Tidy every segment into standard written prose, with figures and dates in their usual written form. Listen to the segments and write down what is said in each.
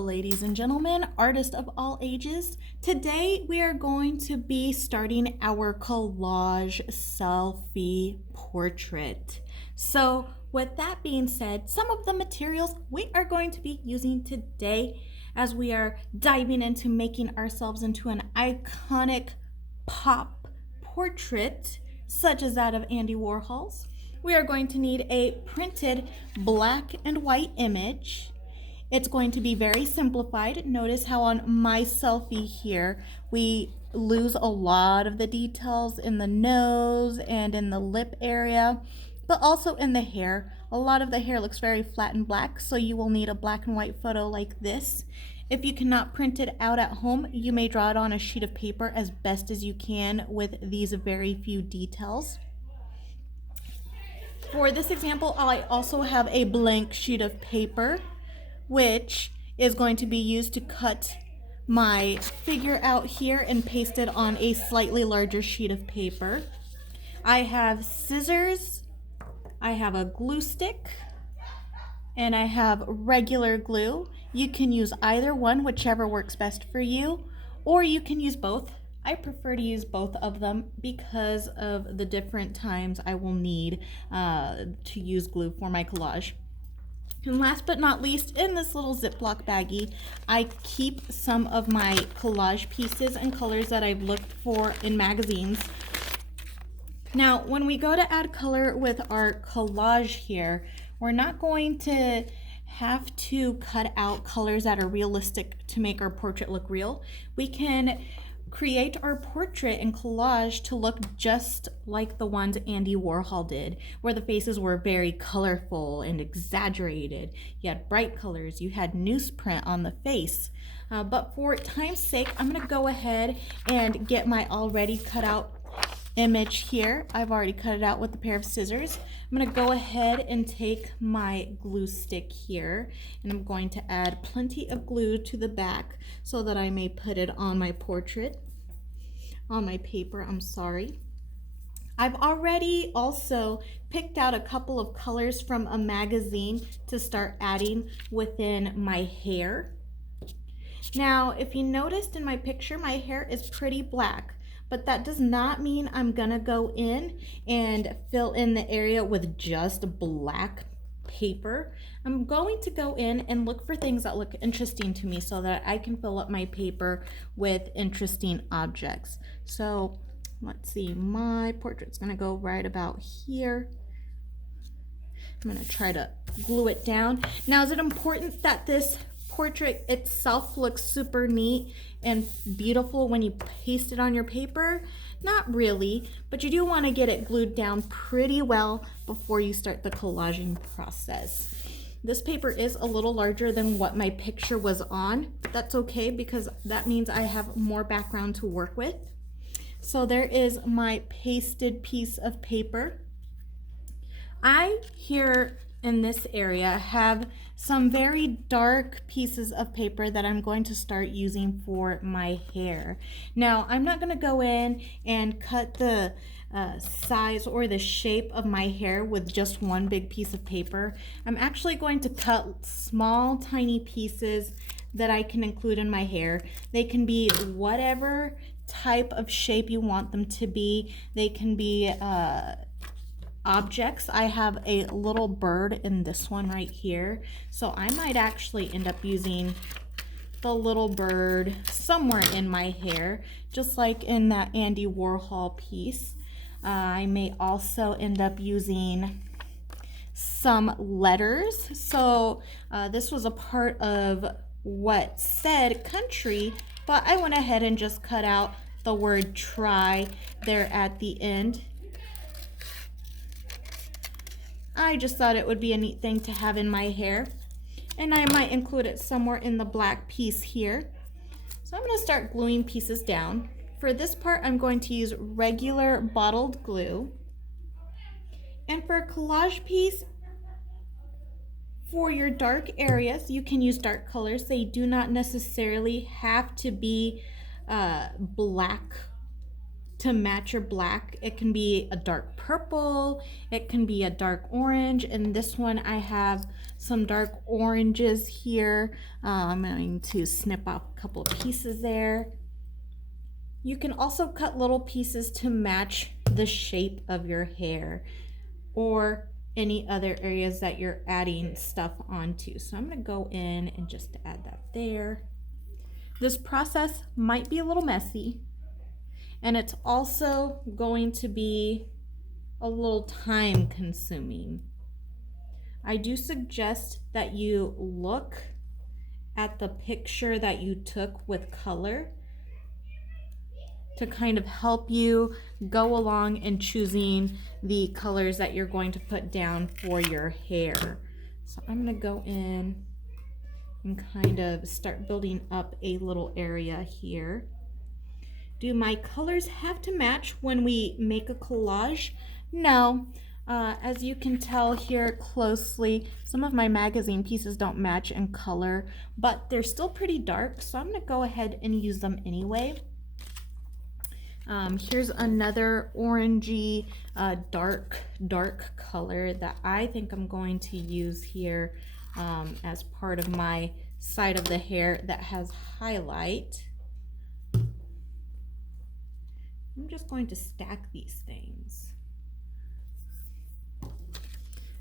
Hello, ladies and gentlemen, artists of all ages. Today we are going to be starting our collage selfie portrait. So with that being said, some of the materials we are going to be using today as we are diving into making ourselves into an iconic pop portrait such as that of Andy Warhol's. We are going to need a printed black and white image. It's going to be very simplified. Notice how on my selfie here, we lose a lot of the details in the nose and in the lip area, but also in the hair. A lot of the hair looks very flat and black, so you will need a black and white photo like this. If you cannot print it out at home, you may draw it on a sheet of paper as best as you can with these very few details. For this example, I also have a blank sheet of paper, which is going to be used to cut my figure out here and paste it on a slightly larger sheet of paper. I have scissors, I have a glue stick, and I have regular glue. You can use either one, whichever works best for you, or you can use both. I prefer to use both of them because of the different times I will need to use glue for my collage. And last but not least, in this little Ziploc baggie, I keep some of my collage pieces and colors that I've looked for in magazines. Now, when we go to add color with our collage here, we're not going to have to cut out colors that are realistic to make our portrait look real. We can create our portrait and collage to look just like the ones Andy Warhol did, where the faces were very colorful and exaggerated. You had bright colors, you had newsprint on the face. But for time's sake, I'm gonna go ahead and get my already cut out image here. I've already cut it out with a pair of scissors. I'm going to go ahead and take my glue stick here, and I'm going to add plenty of glue to the back so that I may put it on my portrait, on my paper, I'm sorry. I've already also picked out a couple of colors from a magazine to start adding within my hair. Now, if you noticed in my picture, my hair is pretty black. But that does not mean I'm gonna go in and fill in the area with just black paper. I'm going to go in and look for things that look interesting to me so that I can fill up my paper with interesting objects. So let's see, my portrait's gonna go right about here. I'm gonna try to glue it down. Now, is it important that this portrait itself looks super neat and beautiful when you paste it on your paper? Not really, but you do want to get it glued down pretty well before you start the collaging process. This paper is a little larger than what my picture was on. That's okay because that means I have more background to work with. So there is my pasted piece of paper. I here in this area have some very dark pieces of paper that I'm going to start using for my hair. Now, I'm not going to go in and cut the size or the shape of my hair with just one big piece of paper. I'm actually going to cut small, tiny pieces that I can include in my hair. They can be whatever type of shape you want them to be. They can be objects. I have a little bird in this one right here, so I might actually end up using the little bird somewhere in my hair, just like in that Andy Warhol piece. I may also end up using some letters. So this was a part of what said country, but I went ahead and just cut out the word try there at the end. I just thought it would be a neat thing to have in my hair, and I might include it somewhere in the black piece here. So I'm going to start gluing pieces down. For this part, I'm going to use regular bottled glue. And for a collage piece, for your dark areas, you can use dark colors. They do not necessarily have to be black to match your black. It can be a dark purple, it can be a dark orange. In this one, I have some dark oranges here. I'm going to snip off a couple of pieces there. You can also cut little pieces to match the shape of your hair or any other areas that you're adding stuff onto. So I'm going to go in and just add that there. This process might be a little messy, and it's also going to be a little time consuming. I do suggest that you look at the picture that you took with color to kind of help you go along in choosing the colors that you're going to put down for your hair. So I'm going to go in and kind of start building up a little area here. Do my colors have to match when we make a collage? No. As you can tell here closely, some of my magazine pieces don't match in color, but they're still pretty dark, so I'm going to go ahead and use them anyway. Here's another orangey, dark color that I think I'm going to use here as part of my side of the hair that has highlight. I'm just going to stack these things.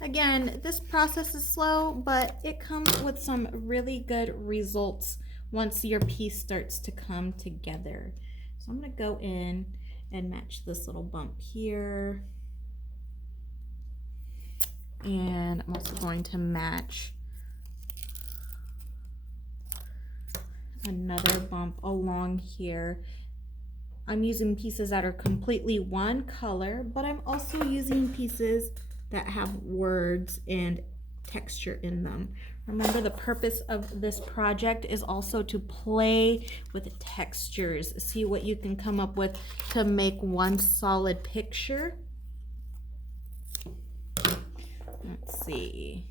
Again, this process is slow, but it comes with some really good results once your piece starts to come together. So I'm going to go in and match this little bump here. And I'm also going to match another bump along here. I'm using pieces that are completely one color, but I'm also using pieces that have words and texture in them. Remember, the purpose of this project is also to play with textures, see what you can come up with to make one solid picture. Let's see.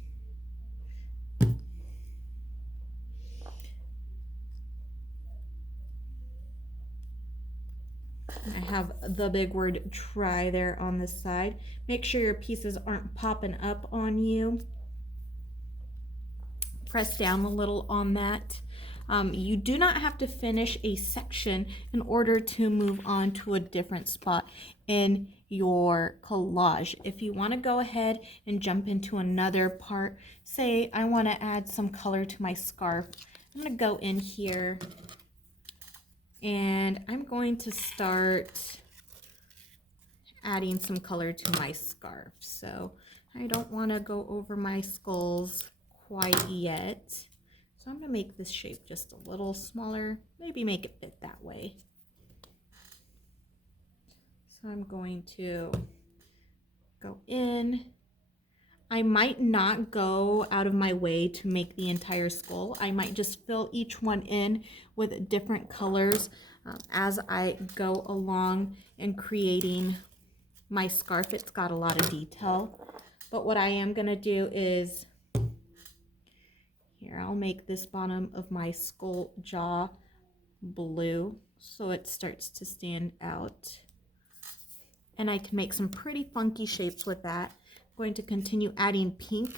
I have the big word try there on this side. Make sure your pieces aren't popping up on you. Press down a little on that. You do not have to finish a section in order to move on to a different spot in your collage. If you want to go ahead and jump into another part, say I want to add some color to my scarf, I'm going to go in here and I'm going to start adding some color to my scarf. So I don't want to go over my skulls quite yet. So I'm going to make this shape just a little smaller, maybe make it fit that way. So I'm going to go in. I might not go out of my way to make the entire skull. I might just fill each one in with different colors as I go along in creating my scarf. It's got a lot of detail. But what I am going to do is, here, I'll make this bottom of my skull jaw blue so it starts to stand out. And I can make some pretty funky shapes with that. I'm going to continue adding pink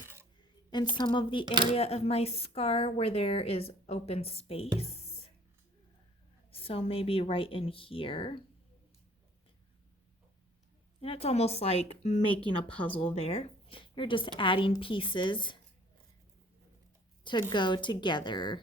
in some of the area of my scar where there is open space. So maybe right in here. And it's almost like making a puzzle there. You're just adding pieces to go together.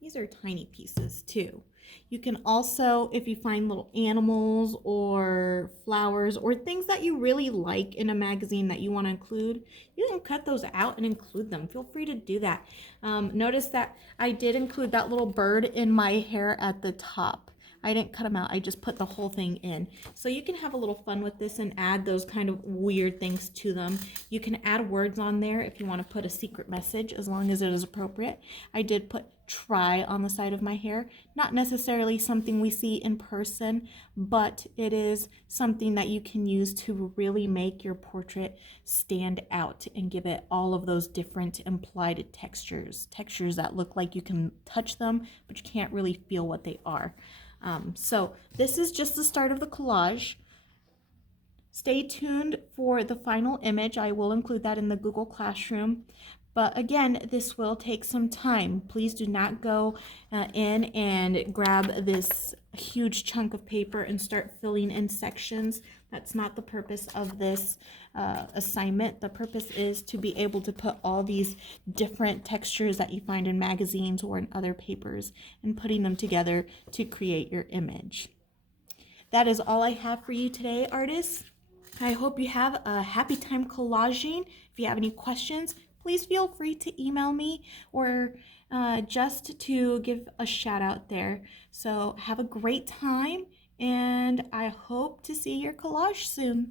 These are tiny pieces too. You can also, if you find little animals or flowers or things that you really like in a magazine that you want to include, you can cut those out and include them. Feel free to do that. Notice that I did include that little bird in my hair at the top. I didn't cut them out. I just put the whole thing in. So you can have a little fun with this and add those kind of weird things to them. You can add words on there if you want to put a secret message, as long as it is appropriate. I did put try on the side of my hair. Not necessarily something we see in person, but it is something that you can use to really make your portrait stand out and give it all of those different implied textures that look like you can touch them, but you can't really feel what they are. So this is just the start of the collage. Stay tuned for the final image. I will include that in the Google Classroom. But again, this will take some time. Please do not go in and grab this huge chunk of paper and start filling in sections. That's not the purpose of this assignment. The purpose is to be able to put all these different textures that you find in magazines or in other papers and putting them together to create your image. That is all I have for you today, artists. I hope you have a happy time collaging. If you have any questions, please feel free to email me or just to give a shout out there. So have a great time, and I hope to see your collage soon.